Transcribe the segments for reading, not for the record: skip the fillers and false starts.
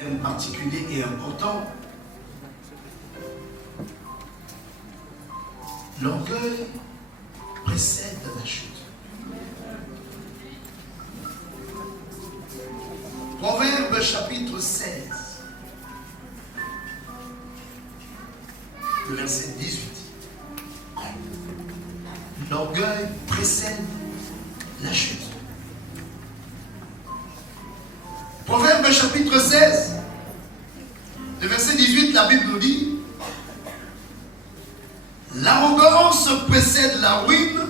thème particulier et important. L'orgueil précède la chute. Proverbe chapitre 16, le verset 18. L'orgueil précède la chute. Proverbe chapitre 16, le verset 18, la Bible nous dit: l'arrogance précède la ruine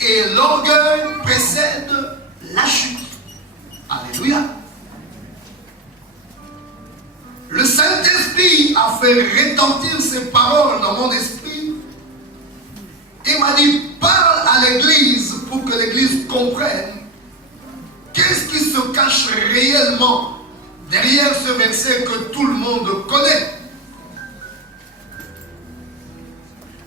et l'orgueil précède la chute. Alléluia. Le Saint-Esprit a fait retentir ces paroles dans mon esprit et m'a dit: parle à l'église pour que l'église comprenne qu'est-ce qui se cache réellement derrière ce verset que tout le monde connaît,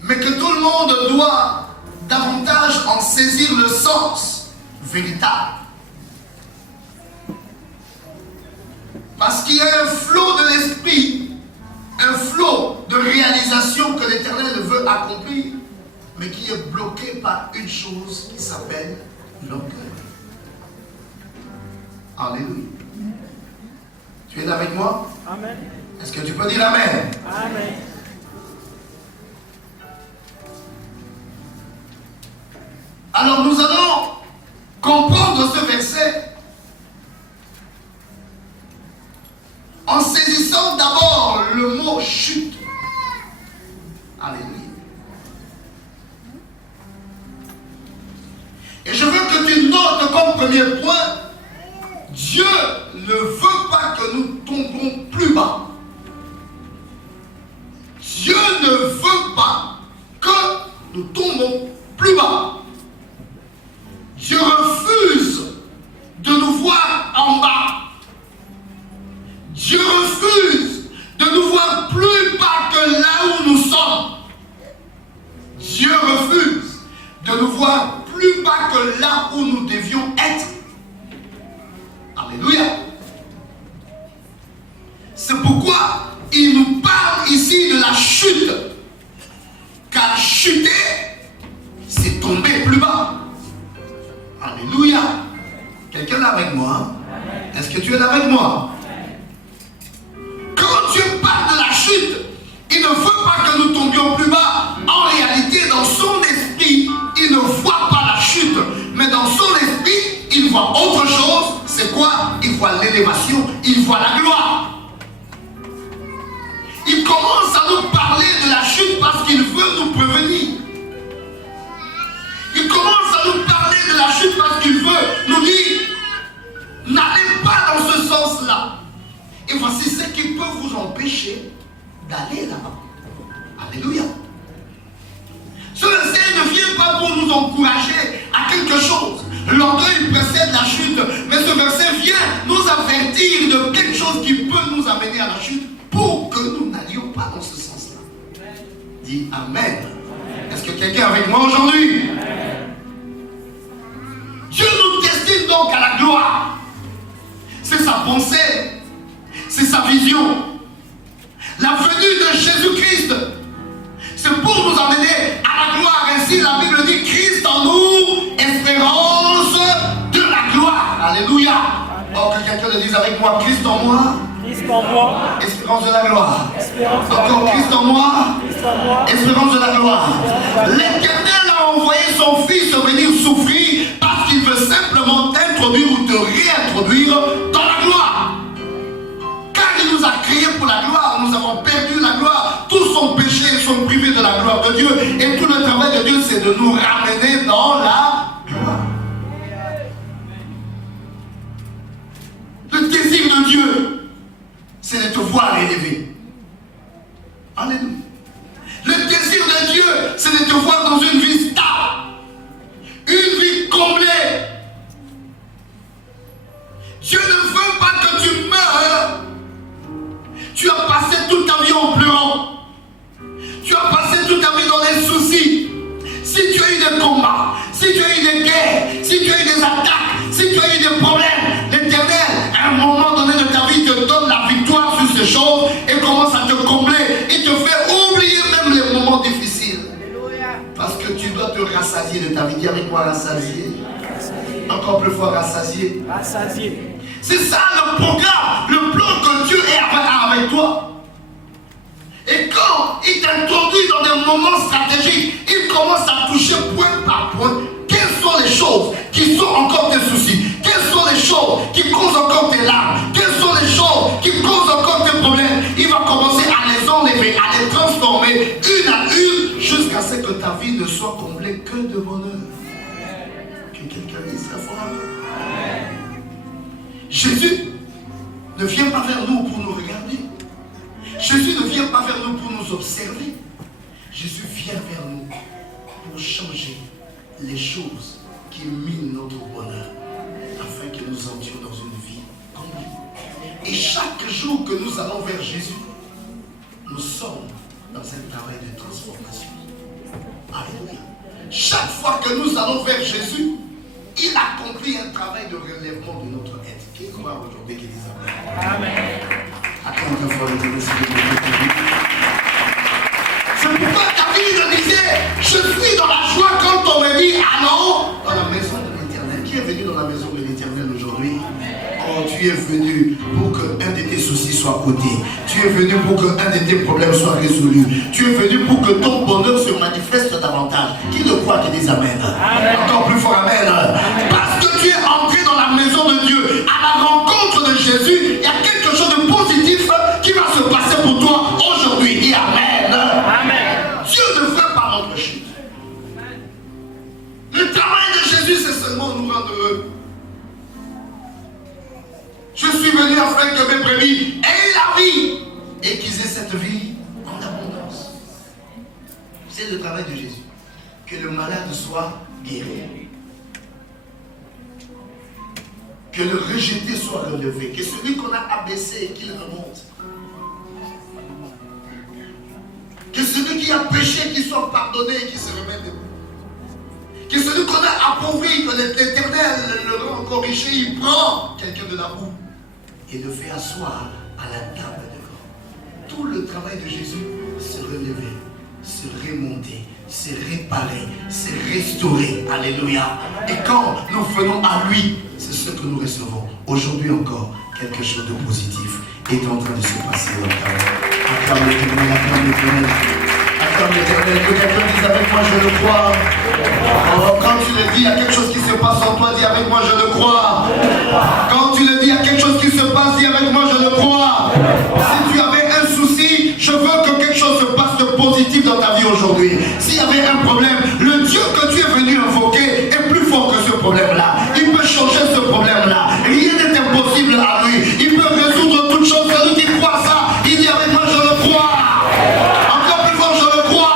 mais que tout le monde doit davantage en saisir le sens véritable. Parce qu'il y a un flot de l'esprit, un flot de réalisation que l'Éternel veut accomplir, mais qui est bloqué par une chose qui s'appelle l'orgueil. Alléluia. Tu es là avec moi? Amen. Est-ce que tu peux dire Amen? Amen. Alors nous allons comprendre ce verset en saisissant d'abord le mot chute. Alléluia. Et je veux que tu notes comme premier point: Dieu ne veut pas que nous tombions plus bas. Dieu ne veut pas que nous tombons plus bas. Dieu refuse de nous voir en bas. Dieu refuse de nous voir plus bas que là où nous sommes. Dieu refuse de nous voir plus bas que là où nous devions être. Alléluia. C'est pourquoi il nous parle ici de la chute. Car chuter, c'est tomber plus bas. Alléluia. Quelqu'un est là avec moi? Est-ce que tu es là avec moi? Quand Dieu parle de la chute, il ne veut pas que nous tombions plus bas. En réalité, dans son esprit, il ne voit pas la chute. Mais dans son esprit, il voit autre chose. C'est quoi? Il voit l'élévation, il voit la gloire. Il commence à nous parler de la chute parce qu'il veut nous prévenir. Il commence à nous parler de la chute parce qu'il veut nous dire: n'allez pas dans ce sens-là. Et voici ce qui peut vous empêcher d'aller là-bas. Alléluia. Ce verset ne vient pas pour nous encourager à quelque chose. L'orgueil précède la chute. Mais ce verset vient nous avertir de quelque chose qui peut nous amener à la chute pour que nous n'allions pas dans ce sens-là. Dis Amen. Est-ce que quelqu'un est avec moi aujourd'hui? Dieu nous destine donc à la gloire. C'est sa pensée. C'est sa vision. La venue de Jésus-Christ, c'est pour nous amener à la gloire. Ainsi la Bible dit: Christ en nous, espérance de la gloire. Alléluia. Oh, que quelqu'un le dise avec moi: Christ en moi, Christ en moi, espérance de la gloire. espérance de la Encore: gloire. Christ en moi, Christ en moi, espérance de la gloire. L'Éternel a envoyé son Fils venir souffrir parce qu'il veut simplement t'introduire ou te réintroduire dans la gloire. Car il nous a créés pour la gloire. Nous avons perdu la gloire. Tous sont péchés et sont privés de la gloire de Dieu. Et tout le travail de Dieu, c'est de nous ramener dans la gloire. Le désir de Dieu, c'est de te voir élevé. Alléluia. Le désir de Dieu, c'est de te voir dans une vie stable, une vie comblée. Dieu ne veut pas que tu meurs. Tu as passé toute ta vie en pleurant. Tu as passé toute ta vie dans les soucis. Si tu as eu des combats, si tu as eu des guerres, si tu as eu des attaques, si tu as eu des problèmes, l'Éternel, à un moment donné, rassasié. Encore plus fort, rassasié. Rassasié. C'est ça le programme, le plan que Dieu a avec toi. Et quand il t'introduit dans des moments stratégiques, il commence à toucher point par point. Quelles sont les choses qui sont encore tes soucis? Quelles sont les choses qui causent encore tes larmes? Quelles sont les choses qui causent encore tes problèmes? Il va commencer à les enlever, à les transformer une à une jusqu'à ce que ta vie ne soit comblée que de bonheur. Que quelqu'un dise très fort amen. Jésus ne vient pas vers nous pour nous regarder. Jésus ne vient pas vers nous pour nous observer. Jésus vient vers nous pour changer les choses qui minent notre bonheur afin que nous entrions dans une vie comblée. Et chaque jour que nous allons vers Jésus, nous sommes dans un travail de transformation. Alléluia. Chaque fois que nous allons vers Jésus, il accomplit un travail de relèvement de notre être. Qui croit aujourd'hui qu'il dise amen? Amen. Attends une fois le Dieu, c'est pourquoi David disait, je suis dans la joie quand on me dit allons dans la maison de l'Éternel. Qui est venu dans la maison de l'Éternel aujourd'hui? Oh, tu es venu pour qu'un de tes soucis soit ôté. Tu es venu pour qu'un de tes problèmes soit résolu. Tu es venu pour que ton bonheur se manifeste davantage. Qui le croit qui dise amen? Amen. Encore plus fort amen. Parce que tu es entré dans la maison de Dieu, à la rencontre de Jésus, il y a quelque chose de positif qui va se passer pour toi aujourd'hui. Dis amen. Amen. Dieu ne veut pas notre chute. Le travail de Jésus, c'est seulement nous rendre heureux. Je suis venu afin que mes brebis aient la vie et qu'ils aient cette vie en abondance. C'est le travail de Jésus. Que le malade soit guéri. Que le rejeté soit relevé. Que celui qu'on a abaissé et qu'il remonte. Que celui qui a péché, qu'il soit pardonné et qu'il se remette debout. Que celui qu'on a appauvri, que l'Éternel le rend encore riche, il prend quelqu'un de la boue et le fait asseoir à la table de corps. Tout le travail de Jésus, c'est relever, c'est remonter, c'est réparer, c'est restaurer. Alléluia. Et quand nous venons à lui, c'est ce que nous recevons. Aujourd'hui encore, quelque chose de positif est en train de se passer dans ta vie. Acclame l'Éternel, acclame l'Éternel. Acclame l'Éternel. Que quelqu'un dise avec moi, je le crois. Oh, quand tu le dis, il y a quelque chose qui se passe en toi, dis avec moi, je le crois. Quand tu le dis, il y a quelque chose qui se passe, dis avec moi, je le crois. Si tu avais un souci, je veux que quelque chose se passe de positif dans ta vie aujourd'hui. S'il y avait un problème, le Dieu que tu es venu invoquer est plus fort que ce problème-là. Il peut changer ce problème-là. Rien n'est impossible à lui. Il peut résoudre toutes choses. Celui qui croit ça, il dit avec moi, je le crois. Encore plus fort, je le crois.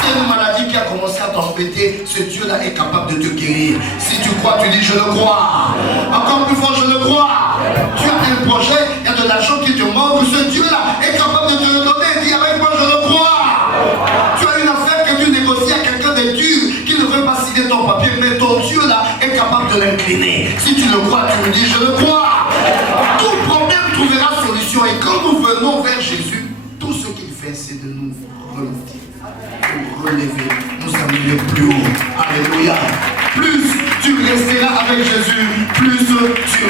C'est une maladie qui a commencé à t'embêter. Ce Dieu-là est capable de te guérir. Si tu crois, tu dis je le crois. Encore plus fort, je le crois. Tu as un projet, il y a de l'argent qui te manque. Ce Dieu-là est capable de te le donner. Dis avec moi, je le crois. Tu as une affaire que tu négocies à quelqu'un de dur qui ne veut pas signer ton papier, mais ton Dieu-là est capable de l'incliner. Si tu le crois, tu me dis je le crois. Tout problème trouvera solution. Et quand nous venons vers Jésus, tout ce qu'il fait, c'est de nous remonter, pour relever, nous amener plus haut. Alléluia. Plus tu resteras avec Jésus, plus tu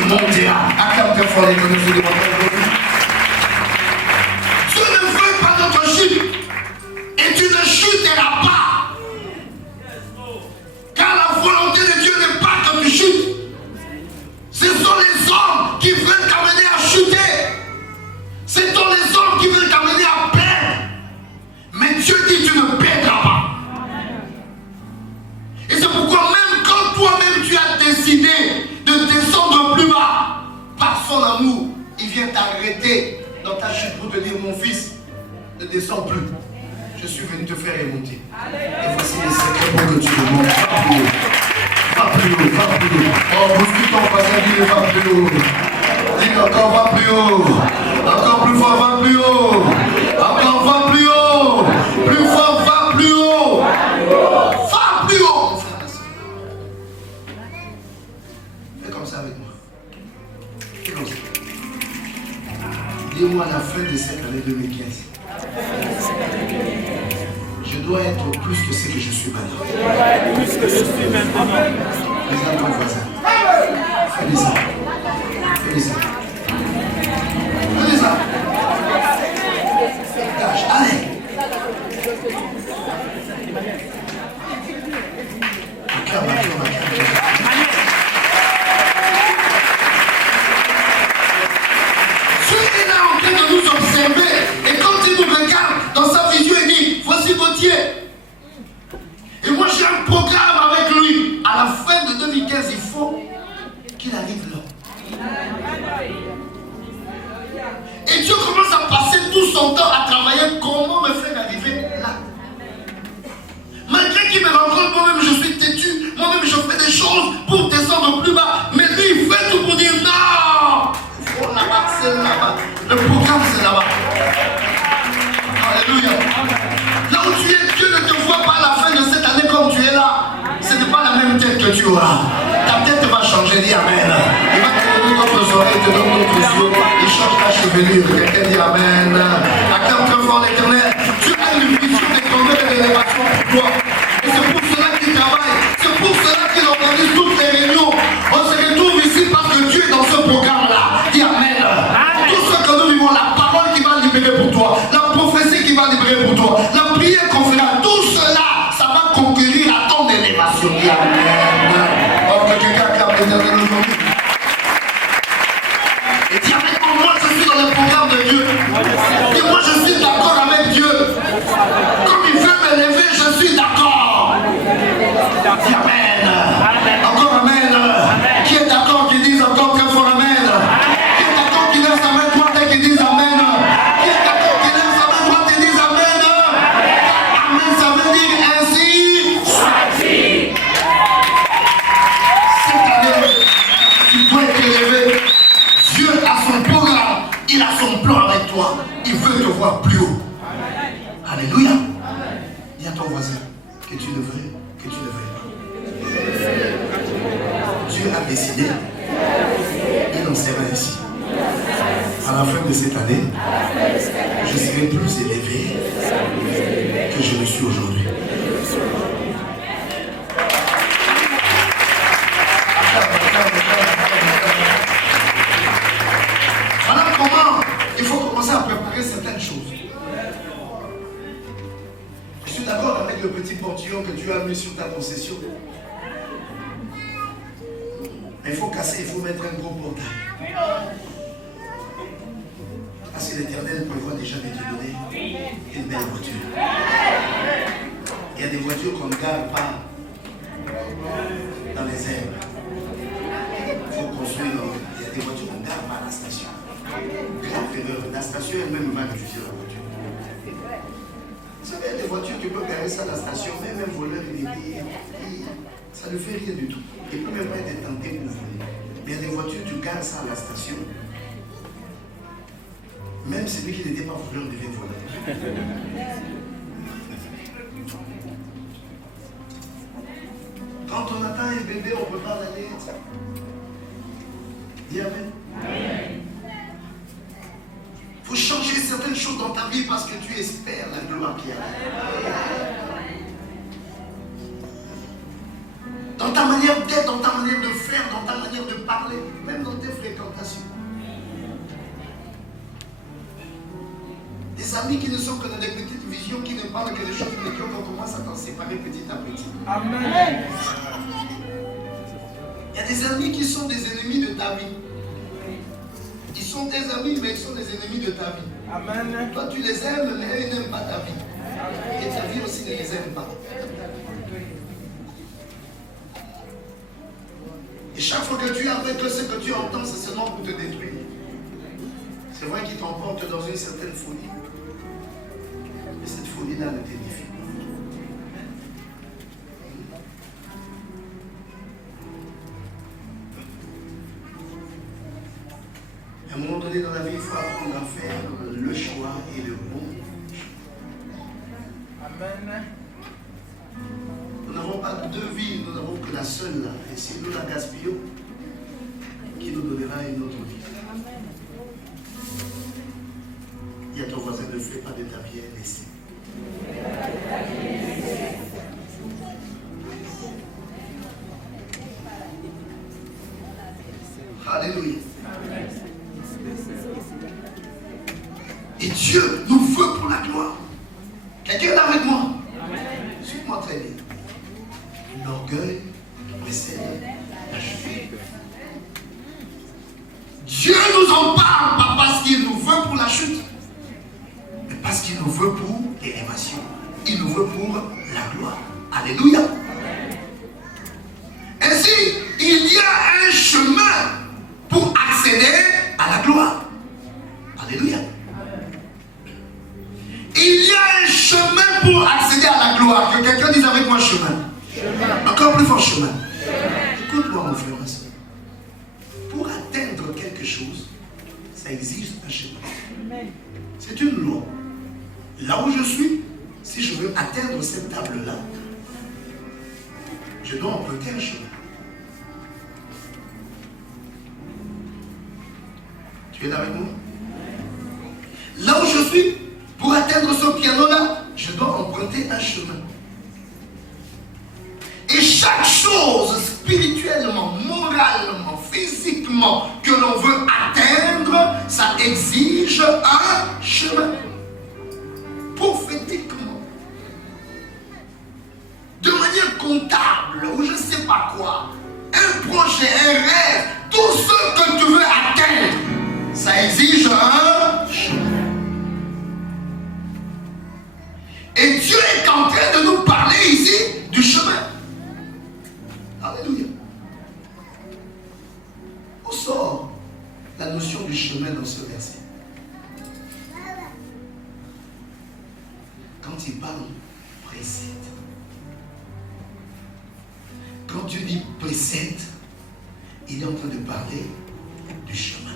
monteras. Acclame très fort les connaissances de votre. Dieu ne veut pas notre chute. Et tu ne chuteras pas. Car la volonté de Dieu n'est pas que tu chutes. Ce sont les hommes qui veulent t'amener à chuter. Ce sont les hommes qui veulent t'amener à perdre. Mais Dieu dit tu ne perdras pas. Et c'est pourquoi même quand toi-même tu as décidé de descendre plus bas, par son amour, il vient t'arrêter dans ta chute pour te dire mon fils, ne descends plus. Je suis venu te faire remonter. Et voici les secrets pour que tu remontes. Va plus haut. Va plus haut, va plus haut. Oh, bouscule ton voisin, dis-le, va plus haut. Dis encore, va plus haut. Encore plus fort, va plus haut. Encore, va plus haut. Plus fort, va plus haut. Va plus haut, mon frère. Fais comme ça avec moi. Fais comme ça. Dis-moi à la fin de cette année 2015. Je dois être plus que ce que je suis maintenant. Je dois être plus que je suis maintenant. Regarde ton voisin. Fais ça. Fais ça. Fais ça. Dégage, allez. Celui-là est en train de nous observer. Et quand il nous regarde dans sa vision, il dit, voici Gauthier. Et moi j'ai un programme avec lui. À la fin de 2015, il faut qu'il arrive là. Et Dieu commence à passer tout son temps à travailler. Comment me faire arriver là? Malgré qu'il me rencontre, moi-même je suis têtu. Moi-même je fais des choses pour descendre plus bas. Mais lui il fait tout pour dire non. Il faut là-bas, c'est là-bas. Le programme c'est là-bas. Alléluia. Là où tu es, Dieu ne te voit pas à la fin de cette année comme tu es là. Ce n'est pas la même tête que tu auras. Ta tête va changer, dis Amen. Il va te donner d'autres oreilles, te donner d'autres yeux. Il change ta chevelure. Quelqu'un dit Amen. Acclame très fort l'Éternel. Tu as une vision des congrès et d'élévation pour toi. Et c'est pour cela qu'il travaille. C'est pour cela qu'il organise toutes les réunions. On se retrouve ici parce que Dieu est dans ce programme-là. Dis Amen. Tout ce que nous vivons, la parole qui va libérer pour toi, la prophétie qui va libérer pour toi, la prière qu'on fera, tout cela, ça va conquérir à ton élévation. Dis Amen. Oh, que quelqu'un acclame l'Éternel aujourd'hui. Et dis Amen, moi je suis dans le programme de Dieu. Et moi je suis d'accord avec Dieu. Comme il veut m'élever, je suis d'accord. Dis Amen. Encore Amen. Qui est d'accord, qui dise encore très fort Amen. Qui est d'accord, qui lève sa main droite et qui dise Amen. Qui est d'accord, qui lève sa main droite et dise Amen. Amen, ça veut dire ainsi. Cette année, tu dois être élevé. Dieu a son programme, il a son plan avec toi. Il veut te voir plus haut. Alléluia. Dis à ton voisin que tu le veux, que tu le veux. Dieu a décidé, il en sera ainsi. À la fin de cette année, je serai plus élevé que je le suis aujourd'hui. Voilà comment il faut commencer à préparer certaines choses. Je suis d'accord avec le petit portillon que Dieu a mis sur ta concession. Mais il faut casser, il faut mettre un gros portail. Parce que l'Éternel prévoit déjà de te donner une belle voiture. Il y a des voitures qu'on ne garde pas dans les airs. Il faut construire. Il y a des voitures qu'on ne garde pas à la station. Grave erreur. La station elle-même va utiliser la voiture. Vous savez, il y a des voitures, tu peux garer ça à la station, même un voleur, ça ne fait rien du tout. Il ne peut même pas être tenté pour voler. Mais il y a des voitures, tu gares ça à la station, même celui qui n'était pas voleur devient voleur. Quand on attend un bébé, on prépare la lettre. Dis Amen. Il faut changer certaines choses dans ta vie parce que tu espères la gloire qui arrive. Dans ta manière d'être, dans ta manière de faire, dans ta manière de parler, même dans tes fréquentations. Des amis qui ne sont que dans des petites visions, qui ne parlent que des choses médiocres, on commence à t'en séparer petit à petit. Amen. Il y a des amis qui sont des ennemis de ta vie. Ils sont tes amis, mais ils sont des ennemis de ta vie. Amen. Toi, tu les aimes, mais eux, ils n'aiment pas ta vie. Et ta vie aussi ne les aime pas. Et chaque fois que tu es avec eux, ce que tu entends, c'est seulement pour te détruire. C'est vrai qu'ils t'emportent dans une certaine folie. Mais cette folie-là ne t'édifie pas. À un moment donné dans la vie, il faut apprendre à faire le choix et le bon choix. Amen. Nous n'avons pas deux vies, nous n'avons que la seule là. Et si nous la gaspillons, qui nous donnera une autre vie? Il y a ton voisin, ne fais pas de ta vie un essai. Alléluia. Et Dieu nous veut pour la gloire. Quelqu'un est avec moi? Suis-moi très bien. L'orgueil précède la chute. Dieu nous en parle, pas parce qu'il nous veut pour la chute, mais parce qu'il nous veut pour l'élévation. Il nous veut pour la gloire. Alléluia. Ainsi, il y a un chemin pour accéder à la gloire. Alléluia. Il y a un chemin pour accéder à la gloire. Que quelqu'un dise avec moi chemin. Encore plus fort chemin. Écoute-moi mon frère, ma soeur. Pour atteindre quelque chose, ça exige un chemin. C'est une loi. Là où je suis, si je veux atteindre cette table-là, je dois emprunter un chemin. Tu es avec moi? Là où je suis, pour atteindre ce piano-là, je dois emprunter un chemin. Et chaque chose spirituellement, moralement, physiquement que l'on veut atteindre, ça exige un chemin. Prophétiquement, de manière comptable, ou je ne sais pas quoi, un projet, un rêve, tout ce que tu veux atteindre, ça exige un chemin. Et Dieu est en train de nous parler ici du chemin. Alléluia. Où sort la notion du chemin dans ce verset? Quand il parle précède. Quand Dieu dit précède, il est en train de parler du chemin.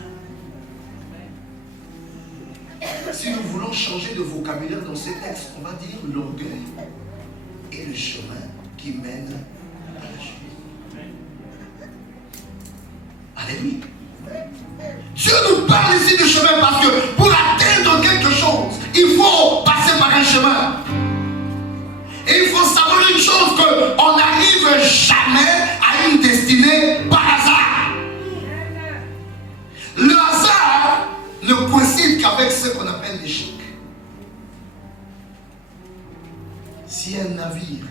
Si nous voulons changer de vocabulaire dans ce texte, on va dire l'orgueil et le chemin qui mène à la chute. Alléluia. Dieu nous parle ici du chemin parce que pour atteindre quelque chose, il faut passer par un chemin. Et il faut savoir une chose, qu'on n'arrive jamais à une destinée par hasard. Le hasard ne coïncide qu'avec ce qu'on appelle l'échec. Si un navire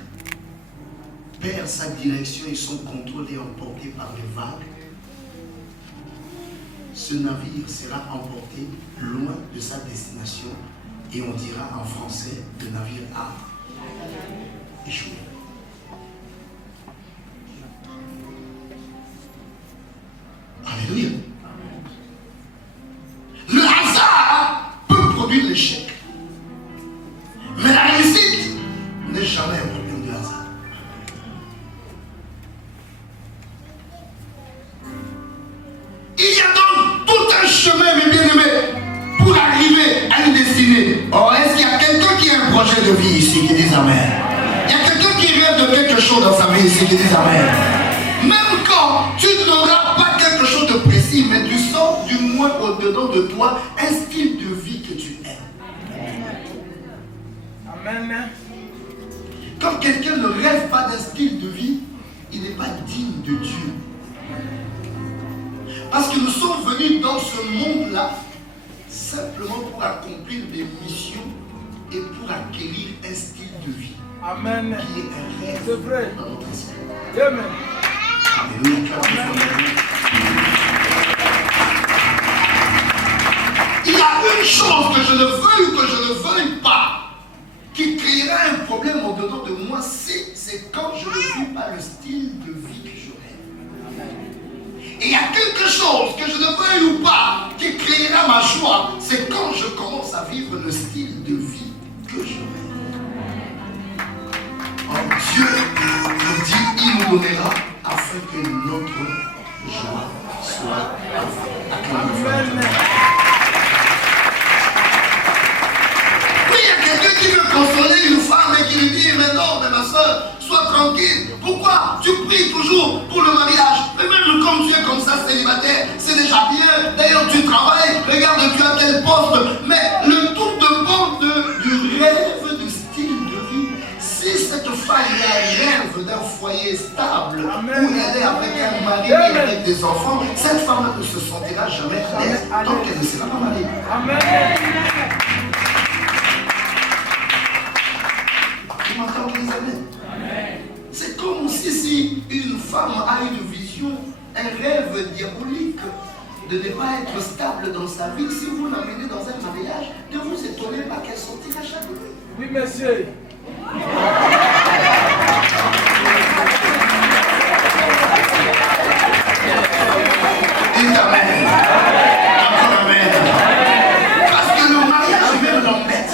perd sa direction et son contrôle est emporté par les vagues, ce navire sera emporté loin de sa destination et on dira en français, le navire a échoué. Alléluia. Le hasard peut produire l'échec. Mais la réussite n'est jamais un problème de hasard. Il y a donc tout un chemin, mes bien-aimés, pour arriver à une destinée. Or, est-ce qu'il y a quelqu'un qui a un projet de vie ici qui dit Amen? Il y a quelqu'un qui rêve de quelque chose dans sa vie ici qui dit Amen. Même quand tu n'auras pas quelque chose de précis, mais tu sens du moins au-dedans de toi un style de vie que tu aimes. Amen. Quand quelqu'un ne rêve pas d'un style de vie, il n'est pas digne de Dieu. Parce que nous sommes venus dans ce monde-là simplement pour accomplir des missions et pour acquérir un style de vie. Amen. Qui est un rêve. C'est vrai. Dans notre esprit. Amen. Alléluia. Il y a une chose que je ne veuille ou que je ne veuille pas qui créera un problème au-dedans de moi, c'est quand je ne vis pas le style de vie que je rêve. Et il y a quelque chose que je ne veuille ou pas qui créera ma joie, c'est quand je commence à vivre le style de vie que je rêve. Oh, Dieu nous dit, il nous donnera afin que notre joie soit acclamée. Oui, il y a quelqu'un qui veut consoler une femme et qui lui dit, mais non, mais ma soeur, sois tranquille. Pourquoi tu pries toujours pour le mariage? Mais même comme tu es comme ça célibataire, c'est déjà bien. D'ailleurs, tu travailles, regarde, tu as quel poste. Mais le tout dépend du rêve, du style rêve d'un foyer stable, où elle est avec un mari et avec des enfants, cette femme ne se sentira jamais à l'aise tant qu'elle ne sera pas mariée. Amen. Tu m'entends, Elisabeth? C'est comme si une femme a une vision, un rêve diabolique de ne pas être stable dans sa vie. Si vous l'amenez dans un mariage, ne vous étonnez pas qu'elle sortira chaque nuit. Oui, monsieur. Dites amen. Encore amen. Parce que le mariage même l'embête.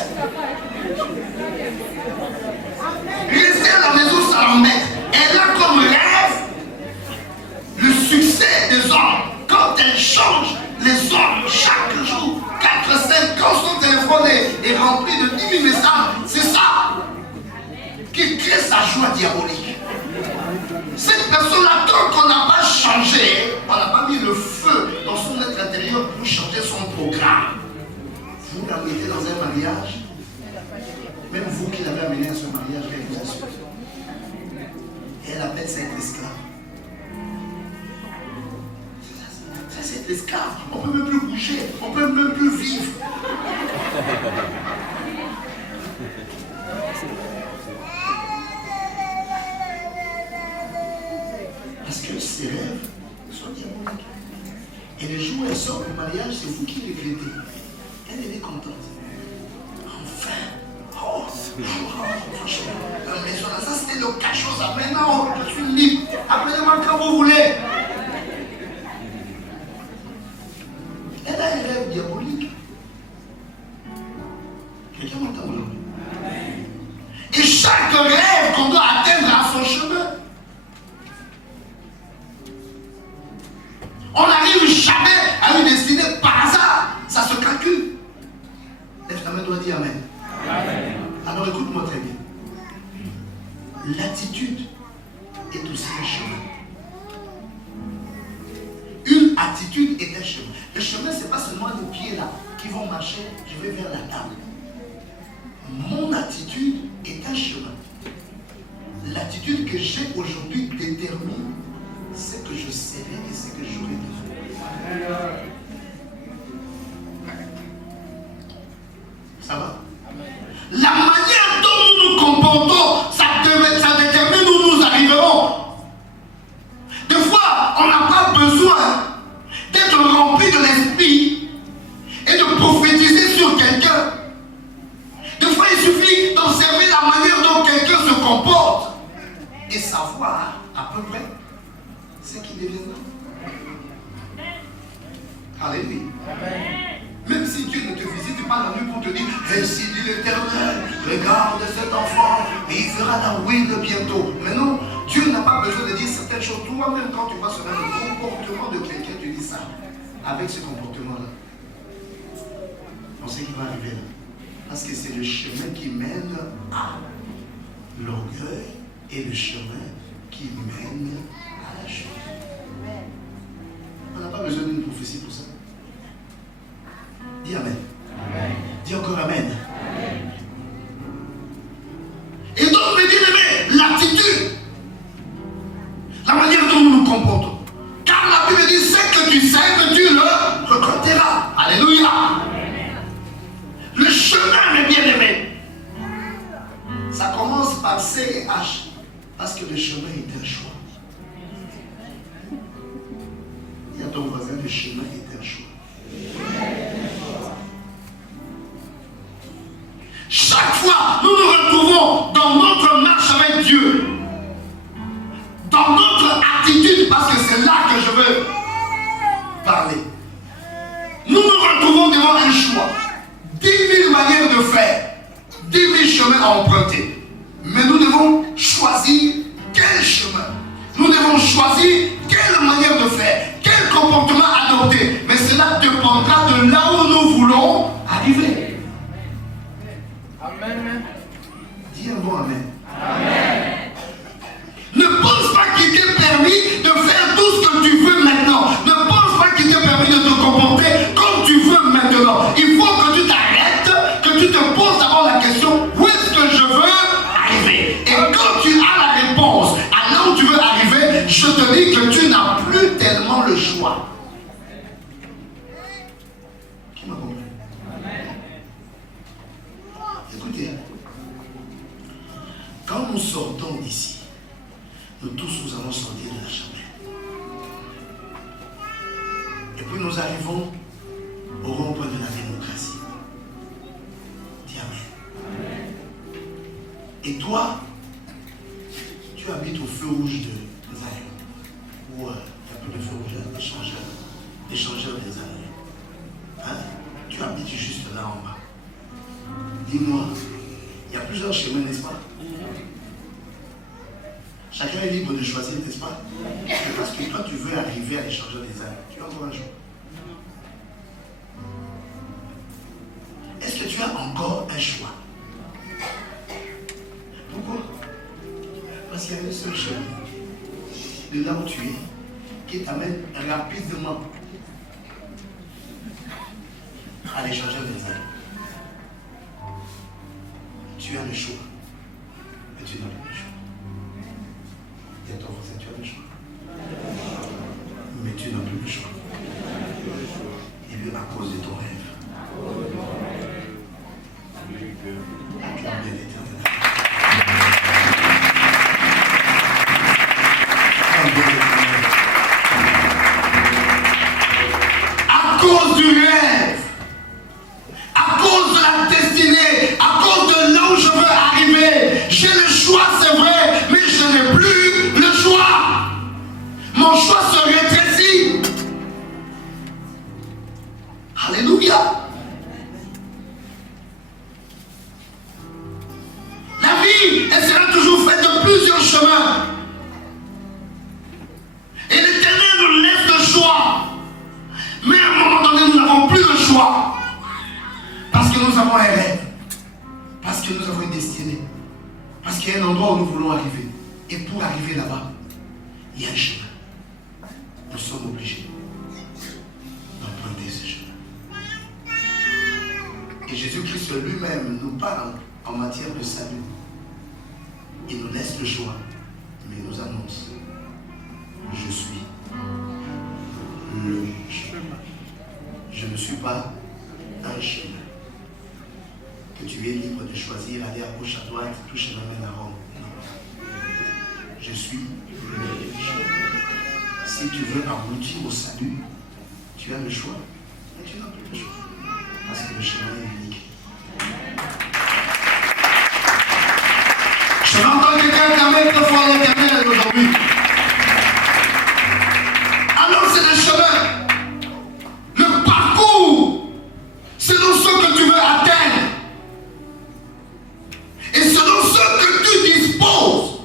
Rester à la maison, ça l'embête. Elle a comme rêve le succès des hommes. Quand elle change, les hommes, chaque jour, 4, 5, quand son téléphone est rempli de 10 000 messages, c'est ça qui crée sa joie diabolique. Cette personne-là, tant qu'on n'a pas changé, on n'a pas mis le feu dans son être intérieur pour changer son programme. Vous la mettez dans un mariage, même vous qui l'avez amené à ce mariage, elle vous assure. Et elle appelle ça être esclave. Ça, c'est être esclave. On ne peut même plus bouger, on ne peut même plus vivre. Parce que ces rêves sont diaboliques. Et le jour où elle sort du mariage, c'est vous qui regrettez. Elle est contente. Enfin. Oh, franchement. Mais ça, c'était le cachot. Ça. Maintenant, je suis libre. Appelez-moi quand vous voulez. Elle a un rêve diabolique. Quelqu'un m'entend aujourd'hui? Et chaque rêve qu'on doit atteindre à son chemin, on n'arrive jamais à une destinée par hasard. Ça se calcule. Lève ta main, doit dire amen. Amen. Alors écoute-moi très bien. L'attitude est aussi un chemin. Une attitude est un chemin. Le chemin, ce n'est pas seulement les pieds là qui vont marcher, je vais vers la table. Mon attitude est un chemin. L'attitude que j'ai aujourd'hui détermine ce que je serai et ce que j'aurai demain. Ça va? La manière dont nous nous comportons, ça détermine où nous arriverons. Des fois, on n'a pas besoin d'être rempli de l'esprit et de prophétiser sur quelqu'un. Des fois, il suffit d'observer la manière dont quelqu'un se comporte et savoir à peu près ce qui deviendra. Alléluia. Même si Dieu ne te visite pas la nuit pour te dire, ainsi dit l'Éternel, regarde cet enfant, et il fera la ruine bientôt. Mais non, Dieu n'a pas besoin de dire certaines choses. Toi-même, quand tu vois sur le comportement de quelqu'un, tu dis ça. Avec ce comportement-là, on sait qu'il va arriver là. Parce que c'est le chemin qui mène à l'orgueil et le chemin qui mène à la chute. On n'a pas besoin d'une prophétie pour ça. Dis amen. Amen. Dis encore amen. Amen. Et donc, mes bien-aimés, l'attitude, la manière dont nous nous comportons. Car la Bible dit, ce que tu sais, que tu le reconnaîtras. Alléluia. Amen. Le chemin, mes bien-aimés, ça commence par C et H. Parce que le chemin est un choix. Il y a ton voisin, le chemin est un choix. Chaque fois, nous nous retrouvons dans notre marche avec Dieu, dans notre attitude, parce que c'est là que je veux parler. Nous nous retrouvons devant un choix. 10 000 manières de faire, 10 000 chemins à emprunter. Mais nous devons choisir quel chemin. Nous devons choisir quelle manière de faire, quel comportement adopter. Mais cela dépendra de là où nous voulons arriver. Amen. Dis un bon amen. Amen. Ne pense pas qu'il t'est permis de faire tout ce que tu veux maintenant. Ne pense pas qu'il t'est permis de te comporter comme tu veux maintenant. Il faut que tu t'arrêtes, que tu te poses d'abord la question, où est-ce que je veux arriver? Et quand tu as la Qui m'a compris? Écoutez, quand nous sortons d'ici, nous tous nous allons sortir de la chapelle. Et puis nous arrivons au rond-point de la démocratie. Dis Amen. Et toi, tu habites au feu rouge de Zion, où il y a plus de feu rouge, l'échangeur des Zion. Hein? Tu habites juste là en bas. Dis-moi, il y a plusieurs chemins, n'est-ce pas? Chacun est libre de choisir, n'est-ce pas? Parce que toi, tu veux arriver à l'échangeur des âmes. Tu as encore un choix. Est-ce que tu as encore un choix? Pourquoi? Parce qu'il y a un seul chemin de là où tu es qui t'amène rapidement à l'échangeur des âmes. Tu as le choix, mais tu n'as pas le choix. Dis à ton voisin, tu as le choix, mais tu n'as plus le choix. Et bien à cause de ton rêve. Acclame bien l'Éternel. À cause du rêve, à cause de la destinée, à cause de là où je veux arriver, j'ai le choix, c'est vrai, mais je n'ai plus le choix. Mon choix se rétrécit. Alléluia. La vie, elle sera toujours faite de plusieurs chemins. Et l'Éternel nous laisse le choix. Mais à un moment donné, nous n'avons plus le choix. Parce que nous avons un rêve. Parce que nous avons une destinée. Parce qu'il y a un endroit où nous voulons arriver. Et pour arriver là-bas, il y a un chemin. Nous sommes obligés d'emprunter ce chemin. Et Jésus-Christ lui-même nous parle en matière de salut. Il nous laisse le choix, mais il nous annonce: je suis le chemin. Je ne suis pas un chemin. Que tu es libre de choisir, aller à gauche, à droite, tout chemin mène à Rome. Non. Je suis le chemin. Si tu veux aboutir au salut, tu as le choix, mais tu n'as plus le choix. Parce que le chemin est unique. Je m'entends quelqu'un clamer très fort l'Éternel aujourd'hui. Alors c'est le chemin, le parcours, selon ce que tu veux atteindre. Et selon ce que tu disposes.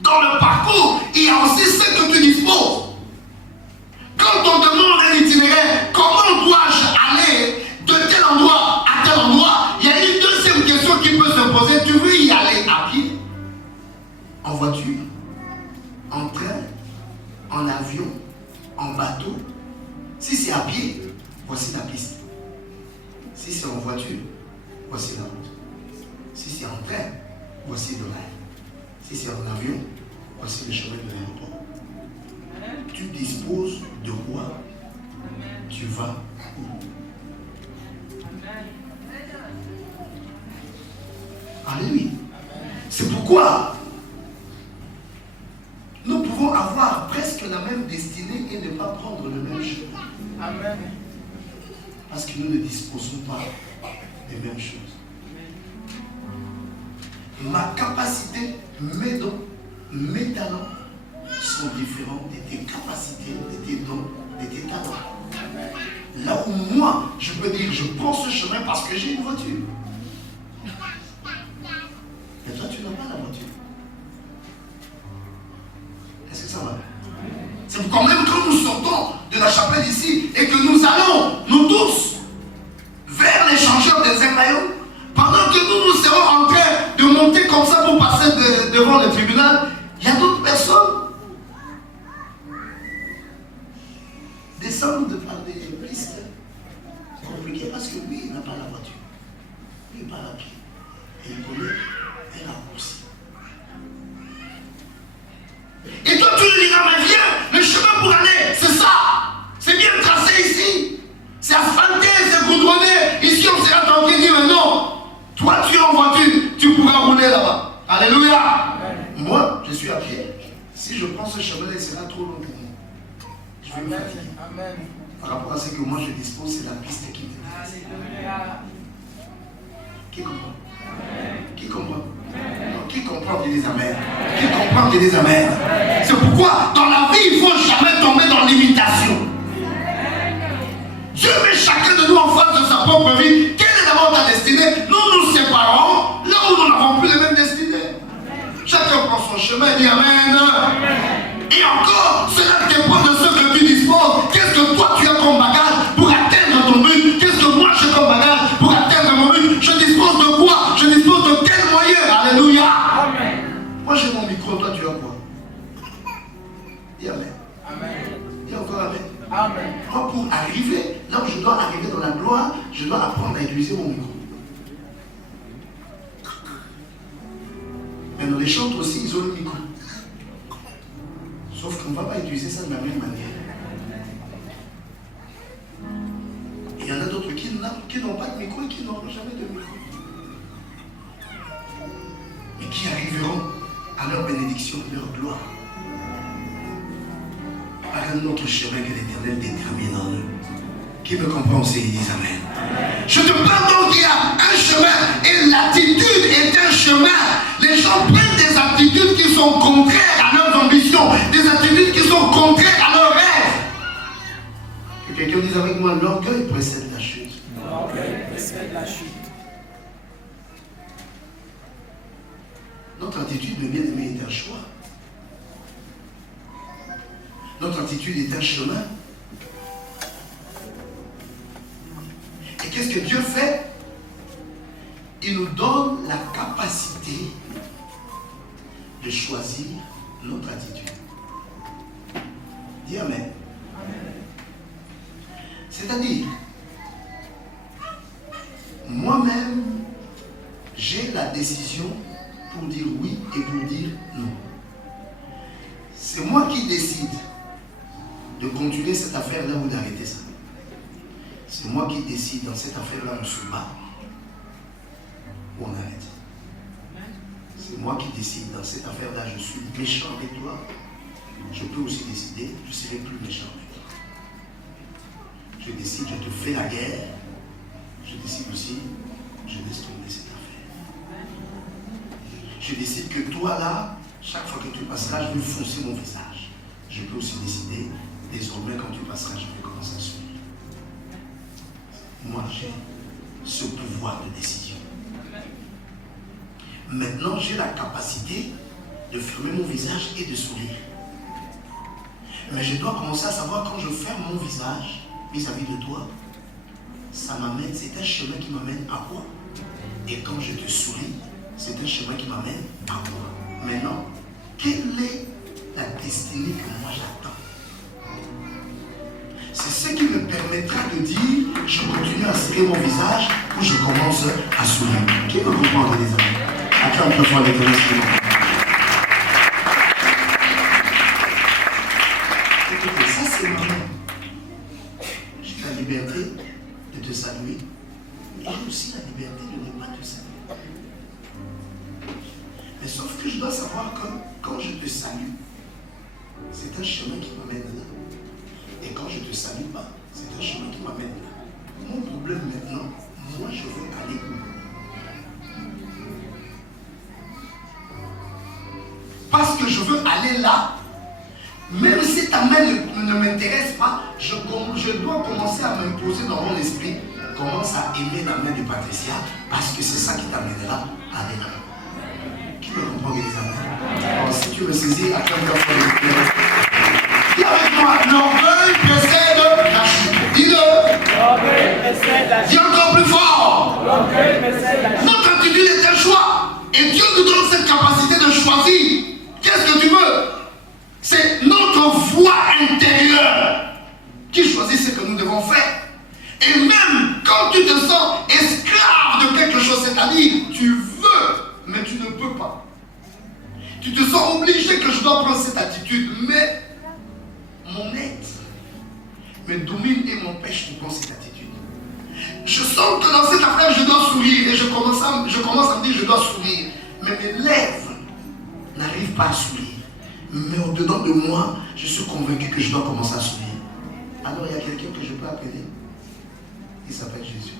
Dans le parcours, il y a aussi ce que tu disposes. Quand on demande un itinéraire, comment dois-je aller de tel endroit à tel endroit, il y a une deuxième question qui peut se poser. Tu veux y aller à pied, en voiture, en train, en avion, en bateau? Si c'est à pied, voici la piste. Si c'est en voiture, voici la route. Si c'est en train, voici le rail. Si c'est en avion, voici le chemin de l'aéroport. Tu disposes de quoi? Tu vas où? Alléluia. C'est pourquoi nous pouvons avoir presque la même destinée et ne pas prendre le même chemin. Amen. Parce que nous ne disposons pas des mêmes choses. Ma capacité, mes dons, mes talents sont différents de tes capacités, de tes dons, de tes talents. Là où moi, je peux dire, je prends ce chemin parce que j'ai une voiture. Mais toi, tu n'as pas la voiture. Est-ce que ça va? C'est quand même quand nous sortons de la chapelle ici et que nous allons, nous tous, vers l'échangeur des Zermaïons, pendant que nous serons en train de monter comme ça pour passer devant le tribunal, il y a d'autres personnes descendent par des pistes compliquées parce que lui, il n'a pas la voiture. Lui, il parle à pied. Et il connaît un raccourci. Et toi, tu lui diras, mais viens, le chemin pour aller, c'est ça. C'est bien tracé ici. C'est asphalté, Toi, tu es en voiture, tu pourras rouler là-bas. Alléluia. Moi, je suis à pied. Si je prends ce chemin-là, il sera trop long pour moi. Je vais me fatiguer. Par rapport à ce que moi je dispose, c'est la piste qui m'intéresse. Qui comprend? Qui comprend? Non, qui comprend, qui dit amen. Qui comprend, qui dit amen. C'est pourquoi dans la vie, il ne faut jamais tomber dans l'imitation. Dieu met chacun de nous en face de sa propre vie. Quelle est d'abord ta destinée? Nous nous séparons là où nous n'avons plus les mêmes destinées. Chacun prend son chemin et dit amen. Et encore, cela dépend de ce que tu disposes. Qu'est-ce que toi tu as comme bagage pour atteindre ton but? Qu'est-ce que moi j'ai comme bagage pour atteindre mon but? Je dispose de quoi? Je dispose de quel moyen? Alléluia. Amen. Moi j'ai mon micro, toi tu as quoi? Dis amen. Amen. Dis encore amen. Amen. Moi pour arriver, là où je dois arriver dans la gloire, je dois apprendre à utiliser mon micro. Maintenant les chantres aussi, ils ont le micro. Sauf qu'on ne va pas utiliser ça de la même manière. Il y en a d'autres qui n'ont pas de micro et qui n'auront jamais de micro. Mais qui arriveront à leur bénédiction, à leur gloire. Par un autre chemin que l'Éternel détermine en eux. Qui me comprend aussi, il dit amen. Je te parle donc qu'il y a un chemin et l'attitude est un chemin. Les gens prennent des attitudes qui sont contraires à leurs ambitions, des attitudes qui sont contraires à leurs rêves. Que quelqu'un dise avec moi, l'orgueil précède la chute. L'orgueil précède la chute. Notre attitude, de bien-aimé, est un choix. Notre attitude est un chemin. Et qu'est-ce que Dieu fait? Il nous donne la capacité de choisir notre attitude. Dis amen. C'est-à-dire, moi-même, j'ai la décision pour dire oui et pour dire non. C'est moi qui décide de continuer cette affaire-là ou d'arrêter ça. C'est moi qui décide dans cette affaire-là, on se bat ou on arrête. C'est moi qui décide dans cette affaire-là, je suis méchant avec toi. Je peux aussi décider, je serai plus méchant avec toi. Je décide, je te fais la guerre. Je décide aussi, je laisse tomber cette affaire. Je décide que toi là, chaque fois que tu passeras, je vais foncer mon visage. Je peux aussi décider, désormais quand tu passeras, je vais commencer à suivre. Moi, j'ai ce pouvoir de décision. Maintenant, j'ai la capacité de fermer mon visage et de sourire. Mais je dois commencer à savoir quand je ferme mon visage vis-à-vis de toi, ça m'amène, c'est un chemin qui m'amène à quoi? Et quand je te souris, c'est un chemin qui m'amène à quoi? Maintenant, quelle est la destinée que moi j'attends? C'est ce qui me permettra de dire, je continue à serrer mon visage ou je commence à sourire. Qui me comprend, les amis? Acclame toi avec un instrument. Écoutez, ça c'est moi-même. J'ai la liberté de te saluer. Et j'ai aussi la liberté de ne pas te saluer. Mais sauf que je dois savoir que quand je te salue, c'est un chemin qui m'amène là. Et quand je ne te salue pas, c'est un chemin qui m'amène là. Mon problème maintenant, moi je veux aller où? Parce que je veux aller là. Même si ta main ne m'intéresse pas, je dois commencer à m'imposer dans mon esprit. Commence à aimer la main de Patricia parce que c'est ça qui t'amènera à aller là. Qui me comprend, les amis? Alors, si tu me saisis, acclame-toi pour le. Dis avec moi, l'orgueil précède la chute. Dis-le. L'orgueil précède la chute. Dis encore plus fort. L'orgueil précède la chute. Notre attitude est un choix. Et Dieu nous donne cette capacité de choisir. Qu'est-ce que tu veux? C'est notre voix intérieure qui choisit ce que nous devons faire. Et même quand tu te sens esclave de quelque chose, c'est-à-dire tu veux, mais tu ne peux pas. Tu te sens obligé que je dois prendre cette attitude, mais mon être me domine et m'empêche de prendre cette attitude. Je sens que dans cette affaire, je dois sourire. Et je commence à me dire, je dois sourire. Mais mes lèvres n'arrivent pas à sourire. Mais au-dedans de moi, je suis convaincu que je dois commencer à sourire. Alors il y a quelqu'un que je peux appeler. Il s'appelle Jésus.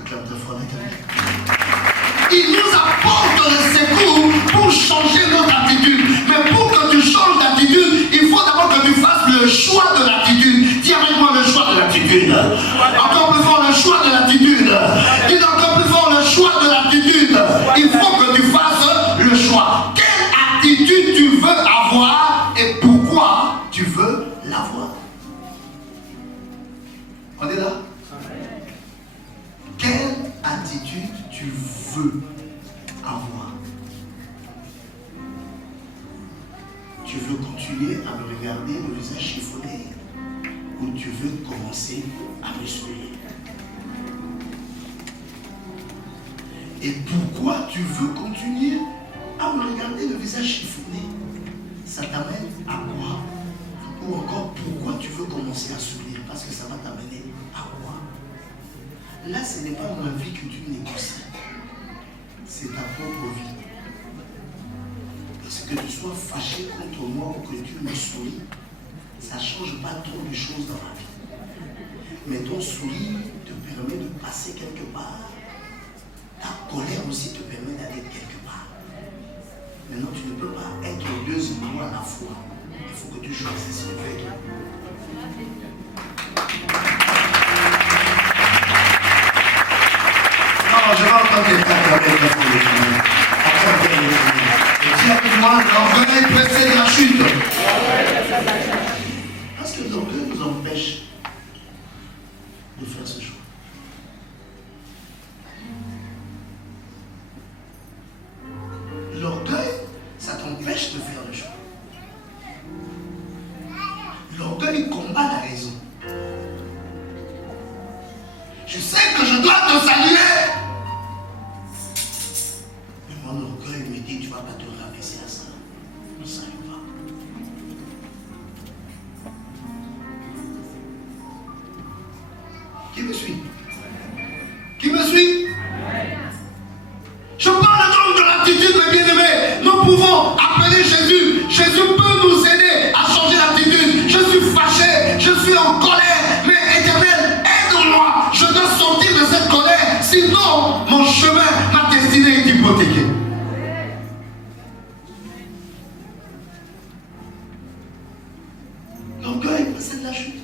Acclame très fort l'éternel. Il nous apporte le secours pour changer notre attitude. Mais pour que tu changes d'attitude, il faut d'abord que tu fasses le choix de l'attitude. Dis avec moi le choix de l'attitude. Encore plus fort, le choix de l'attitude. Dis encore plus fort, le choix de l'attitude. Il faut que tu fasses le choix. Quelle attitude tu veux avoir et pourquoi tu veux l'avoir? On est là? Quelle attitude tu veux avoir? Tu veux continuer à me regarder le visage chiffonné ou tu veux commencer à me sourire? Et pourquoi tu veux continuer à me regarder le visage chiffonné? Ça t'amène à quoi? Ou encore pourquoi tu veux commencer à sourire? Parce que ça va t'amener à quoi? Là, ce n'est pas ma vie que tu négocies. C'est ta propre vie. Parce que tu sois fâché contre moi ou que tu me souris, ça ne change pas trop de choses dans ma vie. Mais ton sourire te permet de passer quelque part. Ta colère aussi te permet d'aller quelque part. Maintenant, tu ne peux pas être deux endroits à la fois. Il faut que tu choisisses lequel. Non, je vais entendre quelqu'un avec l'éternel. Et dis avec moi, l'orgueil précède la chute. Parce que l'orgueil nous empêche de faire ce choix. L'orgueil, ça t'empêche de faire le choix. L'orgueil combat la raison. Je sais que je dois te saluer. Mais mon orgueil me dit que tu ne vas pas te rabaisser à ça. Ne salue pas. Qui me suit? Qui me suit? Je parle donc de l'attitude, mes bien-aimés. Nous pouvons appeler Jésus. Jésus peut nous aider à changer d'attitude. Je suis fâché, je suis en colère. Mais Éternel, aide-moi. Je dois sortir de cette colère. Sinon, mon chemin, ma destinée est hypothéquée. L'orgueil précède la chute.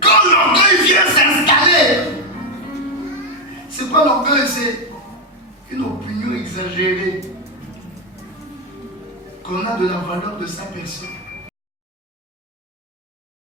Quand l'orgueil vient s'installer, c'est pas l'orgueil, c'est une opinion exagérée qu'on a de la valeur de sa personne.